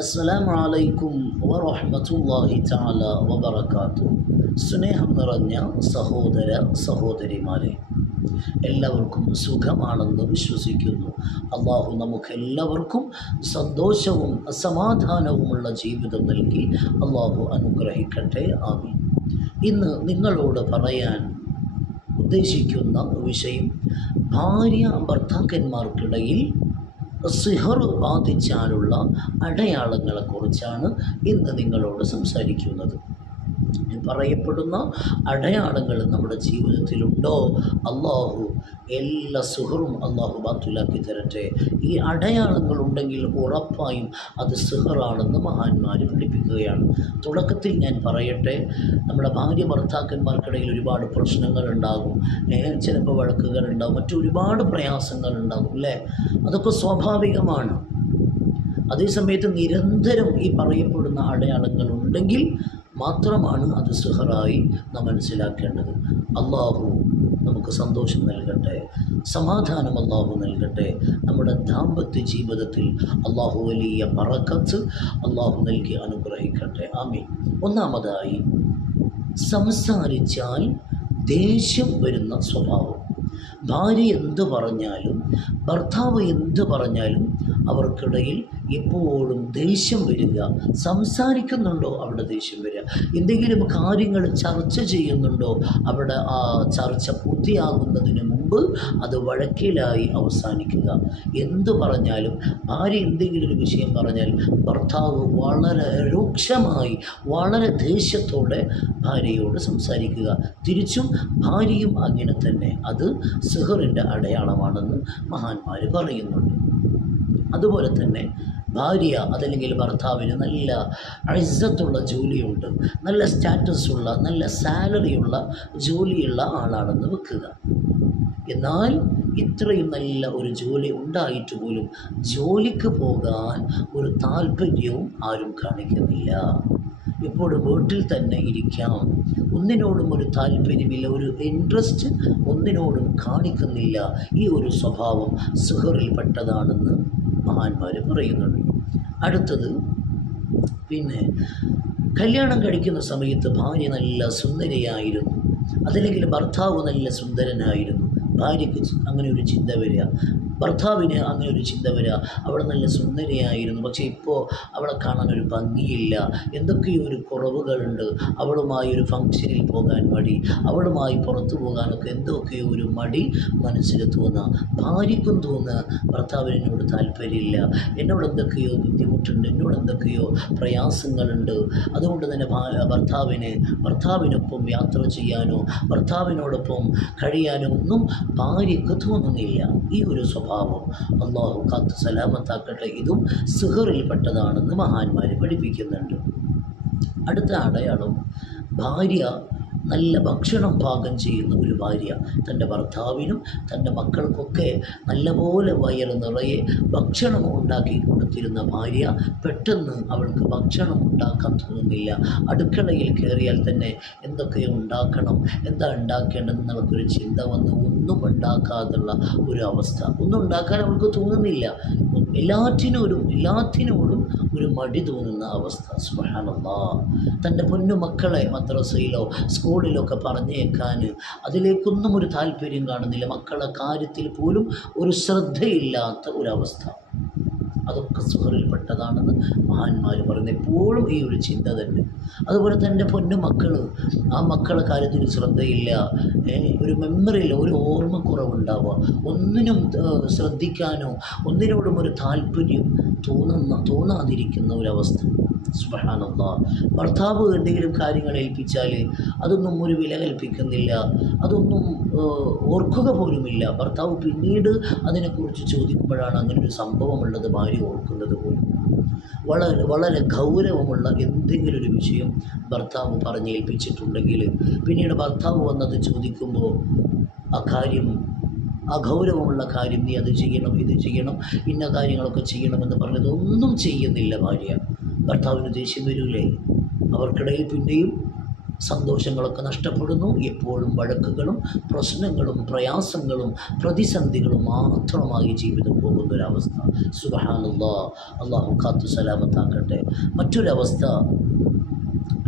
അസ്സലാമു അലൈക്കും വറഹ്മത്തുള്ളാഹി തആല വബറകാതുഹു. സ്നേഹം നിറഞ്ഞ സഹോദര സഹോദരിമാരെ, എല്ലാവർക്കും സുഖമാണെന്ന് വിശ്വസിക്കുന്നു. അള്ളാഹു നമുക്കെല്ലാവർക്കും സന്തോഷവും സമാധാനവുമുള്ള ജീവിതം നൽകി അള്ളാഹു അനുഗ്രഹിക്കട്ടെ. ആമീൻ. ഇന്ന് നിങ്ങളോട് പറയാൻ ഉദ്ദേശിക്കുന്ന വിഷയം ഭാര്യ ഭർത്താക്കന്മാർക്കിടയിൽ സിഹർ ബാധിച്ചാലുള്ള അടയാളങ്ങളെക്കുറിച്ചാണ് ഇന്ന് നിങ്ങളോട് സംസാരിക്കുന്നത്. പറയപ്പെടുന്ന അടയാളങ്ങൾ നമ്മുടെ ജീവിതത്തിലുണ്ടോ? അള്ളാഹു എല്ലാ സിഹറും അള്ളാഹു ബാത്തിലാക്കി തരട്ടെ. ഈ അടയാളങ്ങളുണ്ടെങ്കിൽ ഉറപ്പായും അത് സിഹറാണെന്ന് മഹാന്മാർ പഠിപ്പിക്കുകയാണ്. തുടക്കത്തിൽ ഞാൻ പറയട്ടെ, നമ്മുടെ ഭാര്യ ഭർത്താക്കന്മാർക്കിടയിൽ ഒരുപാട് പ്രശ്നങ്ങളുണ്ടാകും, ചിലപ്പോൾ വഴക്കുകളുണ്ടാകും, മറ്റൊരുപാട് പ്രയാസങ്ങളുണ്ടാകും, അല്ലേ? അതൊക്കെ സ്വാഭാവികമാണ്. അതേസമയത്ത് നിരന്തരം ഈ പറയപ്പെടുന്ന അടയാളങ്ങളുണ്ടെങ്കിൽ മാത്രമാണ് അത് സിഹറായി നാം മനസ്സിലാക്കേണ്ടത്. അള്ളാഹു നമുക്ക് സന്തോഷം നൽകട്ടെ, സമാധാനം അള്ളാഹു നൽകട്ടെ. നമ്മുടെ ദാമ്പത്യ ജീവിതത്തിൽ അള്ളാഹു വലിയ ബറക്കത്ത് അള്ളാഹു നൽകി അനുഗ്രഹിക്കട്ടെ. ആമീൻ. ഒന്നാമതായി, സംസാരിച്ചാൽ ദേഷ്യം വരുന്ന സ്വഭാവം. ഭാര്യ എന്ത് പറഞ്ഞാലും ഭർത്താവ് എന്ത് പറഞ്ഞാലും അവർക്കിടയിൽ എപ്പോഴും ദേഷ്യം വരിക. സംസാരിക്കുന്നുണ്ടോ അവിടെ ദേഷ്യം വരിക. എന്തെങ്കിലും കാര്യങ്ങൾ ചർച്ച ചെയ്യുന്നുണ്ടോ അവിടെ ആ ചർച്ച പൂർത്തിയാകുന്നതിന് മുമ്പ് അത് വഴക്കിലായി അവസാനിക്കുക. എന്ത് പറഞ്ഞാലും ഭാര്യ എന്തെങ്കിലും ഒരു വിഷയം പറഞ്ഞാൽ ഭർത്താവ് വളരെ രൂക്ഷമായി വളരെ ദേഷ്യത്തോടെ ഭാര്യയോട് സംസാരിക്കുക. തിരിച്ചും ഭാര്യയും അങ്ങനെ തന്നെ. അത് സിഹറിൻ്റെ അടയാളമാണെന്ന് മഹാന്മാർ പറയുന്നുണ്ട്. അതുപോലെ തന്നെ ഭാര്യ അതല്ലെങ്കിൽ ഭർത്താവിന് നല്ല ഇസ്സത്തുള്ള ജോലിയുണ്ട്, നല്ല സ്റ്റാറ്റസുള്ള നല്ല സാലറിയുള്ള ജോലിയുള്ള ആളാണെന്ന് വെക്കുക. എന്നാൽ ഇത്രയും നല്ല ഒരു ജോലി ഉണ്ടായിട്ട് പോലും ജോലിക്ക് പോകാൻ ഒരു താല്പര്യവും ആരും കാണിക്കുന്നില്ല. എപ്പോഴും വീട്ടിൽ തന്നെ ഇരിക്കാം, ഒന്നിനോടും ഒരു താല്പര്യമില്ല, ഒരു ഇൻട്രസ്റ്റ് ഒന്നിനോടും കാണിക്കുന്നില്ല. ഈ ഒരു സ്വഭാവം സിഹറിൽപ്പെട്ടതാണെന്ന് മഹാന്മാർ പറയുന്നുണ്ട്. അടുത്തത്, പിന്നെ കല്യാണം കഴിക്കുന്ന സമയത്ത് ഭാര്യ നല്ല സുന്ദരിയായിരുന്നു, അതല്ലെങ്കിൽ ഭർത്താവ് നല്ല സുന്ദരനായിരുന്നു. ഭാര്യയ്ക്ക് അങ്ങനെ ഒരു ചിന്ത വരിക, ഭർത്താവിന് അങ്ങനെ ഒരു ചിന്ത വരിക, അവൾ നല്ല സുന്ദരിയായിരുന്നു, പക്ഷേ ഇപ്പോൾ അവളെ കാണാൻ ഒരു ഭംഗിയില്ല, എന്തൊക്കെയോ ഒരു കുറവുകളുണ്ട്, അവളുമായി ഒരു ഫംഗ്ഷനിൽ പോകാൻ മടി, അവളുമായി പുറത്തു പോകാനൊക്കെ എന്തൊക്കെയോ ഒരു മടി മനസ്സിൽ തോന്നുക. ഭാര്യയ്ക്കും തോന്നുക ഭർത്താവിന് എന്നോട് താല്പര്യമില്ല, എന്നോട് എന്തൊക്കെയോ ബുദ്ധിമുട്ടുണ്ട്, എന്നോട് എന്തൊക്കെയോ പ്രയാസങ്ങളുണ്ട്. അതുകൊണ്ട് തന്നെ ഭർത്താവിനൊപ്പം യാത്ര ചെയ്യാനോ ഭർത്താവിനോടൊപ്പം കഴിയാനോ ഒന്നും ഭാര്യയ്ക്ക് തോന്നുന്നില്ല. ഈ ഒരു സ്വഭാവം അള്ളാഹു കാത്ത് സലാമത്താക്കട്ടെ. ഇതും സിഹറിൽപ്പെട്ടതാണെന്ന് മഹാന്മാർ പഠിപ്പിക്കുന്നുണ്ട്. അടുത്ത അടയാളം, ഭാര്യ നല്ല ഭക്ഷണം പാകം ചെയ്യുന്ന ഒരു ഭാര്യ. തൻ്റെ ഭർത്താവിനും തൻ്റെ മക്കൾക്കൊക്കെ നല്ലപോലെ വയറ് നിറയെ ഭക്ഷണം ഉണ്ടാക്കി കൊടുത്തിരുന്ന ഭാര്യ പെട്ടെന്ന് അവൾക്ക് ഭക്ഷണം ഉണ്ടാക്കാൻ തോന്നുന്നില്ല. അടുക്കളയിൽ കയറിയാൽ തന്നെ എന്തൊക്കെയോ ഉണ്ടാക്കണം, എന്താ ഉണ്ടാക്കേണ്ടതെന്നുള്ളൊരു ചിന്ത വന്ന് ഒന്നും ഉണ്ടാക്കാതുള്ള ഒരു അവസ്ഥ. ഒന്നും ഉണ്ടാക്കാൻ അവൾക്ക് തോന്നുന്നില്ല. എല്ലാത്തിനോടും ഒരു മടി തോന്നുന്ന അവസ്ഥ. സുബ്ഹാനല്ലാഹ്. തൻ്റെ പൊന്നു മക്കളെ മദ്രസയിലോ സ്കൂളിലൊക്കെ പറഞ്ഞേക്കാൻ അതിലേക്കൊന്നും ഒരു താല്പര്യം കാണുന്നില്ല. മക്കളെ കാര്യത്തിൽ പോലും ഒരു ശ്രദ്ധയില്ലാത്ത ഒരവസ്ഥ. അതൊക്കെ സിഹറിൽപ്പെട്ടതാണെന്ന് മഹാന്മാർ പറയുന്നത്. എപ്പോഴും ഈ ഒരു ചിന്ത തന്നെ. അതുപോലെ തന്നെ പൊന്നു മക്കൾ, ആ മക്കളെ കാര്യത്തിൽ ശ്രദ്ധയില്ല, ഒരു മെമ്മറിയില്ല, ഒരു ഓർമ്മക്കുറവുണ്ടാവുക, ഒന്നിനും ശ്രദ്ധിക്കാനോ ഒന്നിനോടും ഒരു താല്പര്യം തോന്നാതിരിക്കുന്ന ഒരവസ്ഥ. സുബ്ഹാനല്ലാഹ്. ഭർത്താവ് എന്തെങ്കിലും കാര്യങ്ങൾ ഏൽപ്പിച്ചാൽ അതൊന്നും ഒരു വില കൽപ്പിക്കുന്നില്ല, അതൊന്നും ഓർക്കുക പോലുമില്ല. ഭർത്താവ് പിന്നീട് അതിനെക്കുറിച്ച് ചോദിക്കുമ്പോഴാണ് അങ്ങനെ ഒരു സംഭവമുള്ളത് ഭാര്യ ഓർക്കുന്നത് പോലും. വളരെ വളരെ ഗൗരവമുള്ള എന്തെങ്കിലും ഒരു വിഷയം ഭർത്താവ് പറഞ്ഞേൽപ്പിച്ചിട്ടുണ്ടെങ്കിൽ പിന്നീട് ഭർത്താവ് വന്നത് ചോദിക്കുമ്പോൾ ആ ഗൗരവമുള്ള കാര്യം, നീ അത് ചെയ്യണം, ഇത് ചെയ്യണം, ഇന്ന കാര്യങ്ങളൊക്കെ ചെയ്യണമെന്ന് പറഞ്ഞത് ഒന്നും ചെയ്യുന്നില്ല ഭാര്യ. ഭർത്താവിന് ദേഷ്യം വരൂലേ? അവർക്കിടയിൽ പിന്നെയും സന്തോഷങ്ങളൊക്കെ നഷ്ടപ്പെടുന്നു. എപ്പോഴും വഴക്കുകളും പ്രശ്നങ്ങളും പ്രയാസങ്ങളും പ്രതിസന്ധികളും മാത്രമായി ജീവിതം പോകുന്നൊരവസ്ഥ. സുബ്ഹാനല്ലാഹ്, അള്ളാഹു കാത്തു സലാമത്താക്കട്ടെ. മറ്റൊരവസ്ഥ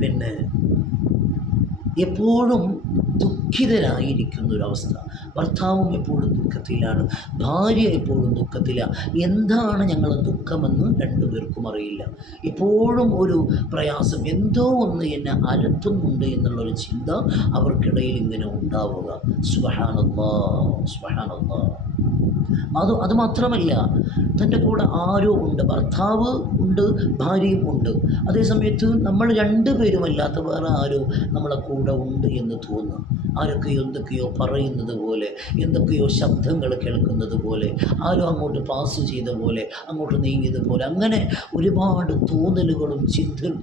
പിന്നെ എപ്പോഴും ദുഃഖിതരായിരിക്കുന്നൊരവസ്ഥ. ഭർത്താവും എപ്പോഴും ദുഃഖത്തിലാണ്, ഭാര്യ എപ്പോഴും ദുഃഖത്തിലാണ്. എന്താണ് ഞങ്ങളെ ദുഃഖമെന്ന് രണ്ടുപേർക്കും അറിയില്ല. എപ്പോഴും ഒരു പ്രയാസം, എന്തോ ഒന്ന് എന്നെ അലട്ടുന്നുണ്ട് എന്നുള്ളൊരു ചിന്ത അവർക്കിടയിൽ ഇങ്ങനെ ഉണ്ടാവുക. സുബ്ഹാനല്ലാഹ്, സുബ്ഹാനല്ലാഹ്. അത് മാത്രമല്ല, തൻ്റെ കൂടെ ആരോ ഉണ്ട്, ഭർത്താവ് ഉണ്ട്, ഭാര്യയും ഉണ്ട്. അതേസമയത്ത് നമ്മൾ രണ്ടുപേരുമല്ലാത്ത വേറെ ആരോ നമ്മളെ കൂടെ ഉണ്ട് എന്ന് തോന്നുന്നു. ആരൊക്കെയോ എന്തൊക്കെയോ പറയുന്നത് പോലെ, എന്തൊക്കെയോ ശബ്ദങ്ങൾ കേൾക്കുന്നത് പോലെ, ആരോ അങ്ങോട്ട് പാസ് ചെയ്ത പോലെ, അങ്ങോട്ട് നീങ്ങിയത് പോലെ, അങ്ങനെ ഒരുപാട് തോന്നലുകളും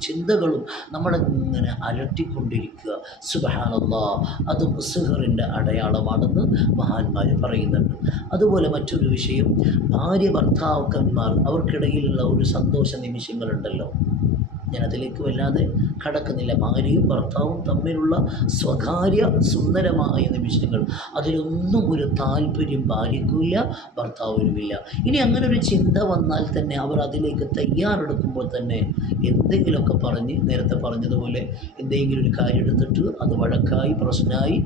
ചിന്തകളും നമ്മളിങ്ങനെ അലട്ടിക്കൊണ്ടിരിക്കുക. സുബ്ഹാനല്ലാഹ്, അതും സിഹറിൻ്റെ അടയാളമാണെന്ന് മഹാന്മാർ പറയുന്നുണ്ട്. അതുപോലെ മറ്റൊരു വിഷയം, ഭാര്യ ഭർത്താക്കന്മാർ അവർക്കിടയിലുള്ള ഒരു സന്തോഷ നിമിഷങ്ങളുണ്ടല്ലോ. ഞാനതിലേക്ക് വല്ലാതെ കടക്കുന്നില്ല. ഭാര്യയും ഭർത്താവും തമ്മിലുള്ള സ്വകാര്യ സുന്ദരമായ നിമിഷങ്ങൾ, അതിലൊന്നും ഒരു താല്പര്യം ഭാര്യയ്ക്കുമില്ല, ഭർത്താവിനുമില്ല. ഇനി അങ്ങനെ ഒരു ചിന്ത വന്നാൽ തന്നെ അവർ അതിലേക്ക് തയ്യാറെടുക്കുമ്പോൾ തന്നെ എന്തെങ്കിലുമൊക്കെ പറഞ്ഞ്, നേരത്തെ പറഞ്ഞതുപോലെ എന്തെങ്കിലും ഒരു കാര്യം എടുത്തിട്ട് അത് വഴക്കായി പ്രശ്നമായി,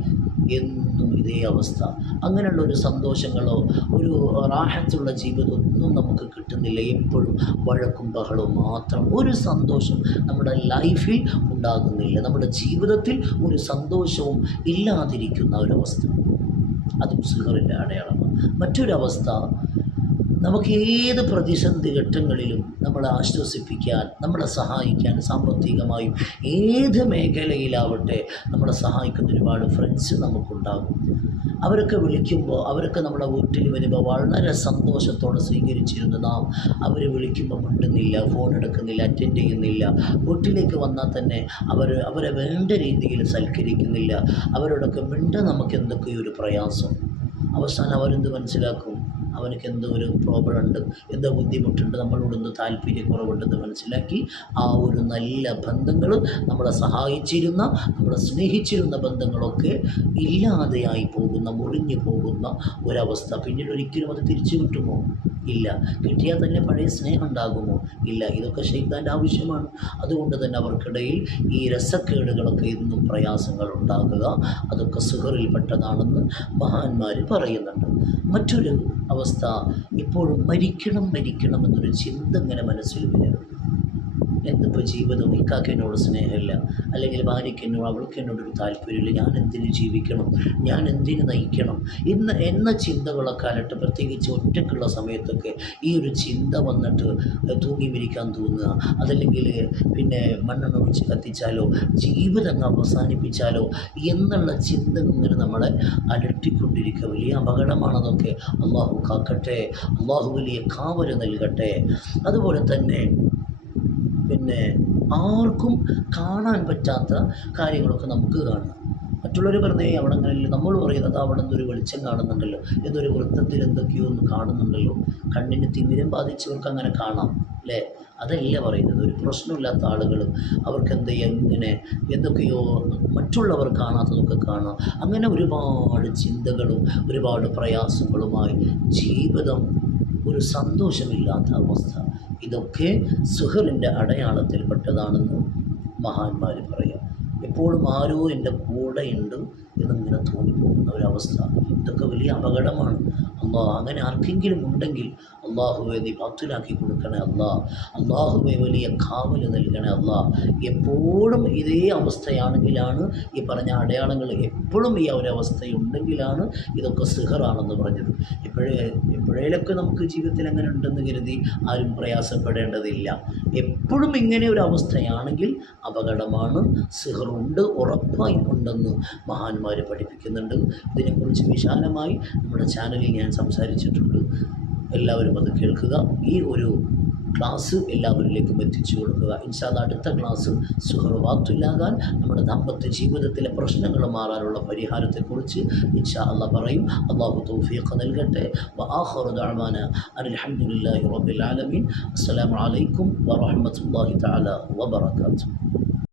എന്നും ഇതേ അവസ്ഥ. അങ്ങനെയുള്ള ഒരു സന്തോഷങ്ങളോ ഒരു റാഹത്തുള്ള ജീവിതമൊന്നും നമുക്ക് കിട്ടുന്നില്ല. എപ്പോഴും വഴക്കും ബഹളവും മാത്രം. ഒരു സന്തോഷം നമ്മുടെ ലൈഫിൽ ഉണ്ടാകുന്നില്ല. നമ്മുടെ ജീവിതത്തിൽ ഒരു സന്തോഷവും ഇല്ലാതിരിക്കുന്ന ഒരവസ്ഥ, അതും സിഹറിൻ്റെ അടയാളമാണ്. മറ്റൊരവസ്ഥ, നമുക്ക് ഏത് പ്രതിസന്ധി ഘട്ടങ്ങളിലും നമ്മളെ ആശ്വസിപ്പിക്കാൻ, നമ്മളെ സഹായിക്കാൻ, സാമ്പത്തികമായും ഏത് മേഖലയിലാവട്ടെ നമ്മളെ സഹായിക്കുന്ന ഒരുപാട് ഫ്രണ്ട്സ് നമുക്കുണ്ടാകും. അവരൊക്കെ വിളിക്കുമ്പോൾ, അവരൊക്കെ നമ്മുടെ വീട്ടിൽ വരുമ്പോൾ വളരെ സന്തോഷത്തോടെ സ്വീകരിച്ചിരുന്നു നാം. അവർ വിളിക്കുമ്പോൾ മിണ്ടുന്നില്ല, ഫോൺ എടുക്കുന്നില്ല, അറ്റൻഡ് ചെയ്യുന്നില്ല. വീട്ടിലേക്ക് വന്നാൽ തന്നെ അവരെ വേണ്ട രീതിയിൽ സൽക്കരിക്കുന്നില്ല. അവരോടൊക്കെ നമുക്ക് എന്തൊക്കെയോ ഒരു പ്രയാസം. അവസാനം അവരെന്ത് മനസ്സിലാക്കും? അവനക്ക് എന്തോ ഒരു പ്രോബ്ലം ഉണ്ട്, എന്തോ ബുദ്ധിമുട്ടുണ്ട്, നമ്മളോടൊന്ന് താല്പര്യക്കുറവുണ്ടെന്ന് മനസ്സിലാക്കി ആ ഒരു നല്ല ബന്ധങ്ങൾ, നമ്മളെ സഹായിച്ചിരുന്ന, നമ്മളെ സ്നേഹിച്ചിരുന്ന ബന്ധങ്ങളൊക്കെ ഇല്ലാതെയായി പോകുന്ന, മുറിഞ്ഞു പോകുന്ന ഒരവസ്ഥ. പിന്നീട് ഒരിക്കലും അത് തിരിച്ചു കിട്ടുമോ? ഇല്ല. കിട്ടിയാൽ തന്നെ പഴയ സ്നേഹം ഉണ്ടാകുമോ? ഇല്ല. ഇതൊക്കെ ശൈത്താൻ്റെ ആവശ്യമാണ്. അതുകൊണ്ട് തന്നെ അവർക്കിടയിൽ ഈ രസക്കേടുകളൊക്കെ എന്നും പ്രയാസങ്ങൾ ഉണ്ടാകുക, അതൊക്കെ സിഹറിൽപ്പെട്ടതാണെന്ന് മഹാന്മാർ പറയുന്നുണ്ട്. മറ്റൊരു അവസ്ഥ, ഇപ്പോഴും മരിക്കണം എന്നൊരു ചിന്ത ഇങ്ങനെ മനസ്സിൽ വരിക. എന്തിപ്പോൾ ജീവിതം, ഇക്കാക്ക് എന്നോട് സ്നേഹമില്ല, അല്ലെങ്കിൽ ഭാര്യയ്ക്ക് അവൾക്ക് എന്നോടൊരു താല്പര്യമില്ല, ഞാൻ എന്തിനു ജീവിക്കണം, ഞാൻ എന്തിനു നയിക്കണം എന്ന ചിന്തകളൊക്കെ അലട്ട്. പ്രത്യേകിച്ച് ഒറ്റയ്ക്കുള്ള സമയത്തൊക്കെ ഈ ഒരു ചിന്ത വന്നിട്ട് തൂങ്ങി മരിക്കാൻ തോന്നുക, അതല്ലെങ്കിൽ പിന്നെ മണ്ണെണ്ണ ഒഴിച്ച് കത്തിച്ചാലോ, ജീവിതം അവസാനിപ്പിച്ചാലോ എന്നുള്ള ചിന്ത ഇങ്ങനെ നമ്മളെ അലട്ടിക്കൊണ്ടിരിക്കുക. വലിയ അപകടമാണതൊക്കെ. അള്ളാഹു കാക്കട്ടെ, അള്ളാഹു വലിയ കാവല് നൽകട്ടെ. അതുപോലെ തന്നെ പിന്നെ ആർക്കും കാണാൻ പറ്റാത്ത കാര്യങ്ങളൊക്കെ നമുക്ക് കാണാം. മറ്റുള്ളവർ പറഞ്ഞേ അവിടെ അങ്ങനെയല്ല, നമ്മൾ പറയുന്നത് അവിടെ നിന്നൊരു വെളിച്ചം കാണുന്നുണ്ടല്ലോ, എന്നൊരു വൃത്തത്തിൽ എന്തൊക്കെയോ ഒന്ന് കാണുന്നുണ്ടല്ലോ. കണ്ണിന് തിമിരം ബാധിച്ചവർക്ക് അങ്ങനെ കാണാം അല്ലേ? അതല്ല പറയുന്നത്. ഒരു പ്രശ്നമില്ലാത്ത ആളുകൾ അവർക്ക് എങ്ങനെ എന്തൊക്കെയോ മറ്റുള്ളവർ കാണാത്തതൊക്കെ കാണാം. അങ്ങനെ ഒരുപാട് ചിന്തകളും ഒരുപാട് പ്രയാസങ്ങളുമായി ജീവിതം ഒരു സന്തോഷമില്ലാത്ത അവസ്ഥ. ഇതൊക്കെ സിഹറിൻ്റെ അടയാളത്തിൽപ്പെട്ടതാണെന്ന് മഹാന്മാർ പറയാം. എപ്പോഴും ആരോ എൻ്റെ കൂടെയുണ്ട് എന്നിങ്ങനെ തോന്നിപ്പോകുന്ന ഒരവസ്ഥ, ഇതൊക്കെ വലിയ അപകടമാണ്. അങ്ങനെ ആർക്കെങ്കിലും ഉണ്ടെങ്കിൽ അള്ളാഹുവെ നീ ബാത്തിലാക്കി കൊടുക്കണേ അള്ളാഹുവെ വലിയ കാവല് നൽകണേ എപ്പോഴും ഇതേ അവസ്ഥയാണെങ്കിലാണ് ഈ പറഞ്ഞ അടയാളങ്ങൾ, എപ്പോഴും ഈ ഒരവസ്ഥയുണ്ടെങ്കിലാണ് ഇതൊക്കെ സിഹറാണെന്ന് പറഞ്ഞത്. എപ്പോഴേലൊക്കെ നമുക്ക് ജീവിതത്തിൽ അങ്ങനെ ഉണ്ടെന്ന് കരുതി ആരും പ്രയാസപ്പെടേണ്ടതില്ല. എപ്പോഴും ഇങ്ങനെ ഒരു അവസ്ഥയാണെങ്കിൽ അപകടമാണ്, സിഹറുണ്ട്, ഉറപ്പായി ഉണ്ടെന്ന് മഹാന്മാർ പഠിപ്പിക്കുന്നുണ്ട്. ഇതിനെക്കുറിച്ച് വിശാലമായി നമ്മുടെ ചാനലിൽ ഞാൻ സംസാരിച്ചിട്ടുണ്ട്. എല്ലാവരും അത് കേൾക്കുക. ഈ ഒരു ക്ലാസ് എല്ലാവരിലേക്കും എത്തിച്ചു കൊടുക്കുക. ഇൻഷാ അല്ലാഹ് അടുത്ത ക്ലാസ് സിഹർ ബാത്തിലാകാൻ, നമ്മുടെ ദാമ്പത്യ ജീവിതത്തിലെ പ്രശ്നങ്ങൾ മാറാനുള്ള പരിഹാരത്തെക്കുറിച്ച് ഇൻഷാ അല്ലാഹ് പറയും. അല്ലാഹു തൗഫീഖ് നൽകട്ടെ. വആഖിറു ദഅവാന അനിൽ ഹംദുലില്ലാഹി റബ്ബിൽ ആലമീൻ. അസ്സലാമു അലൈക്കും വറഹ്മത്തുള്ളാഹി തആല വബറകാതുഹു.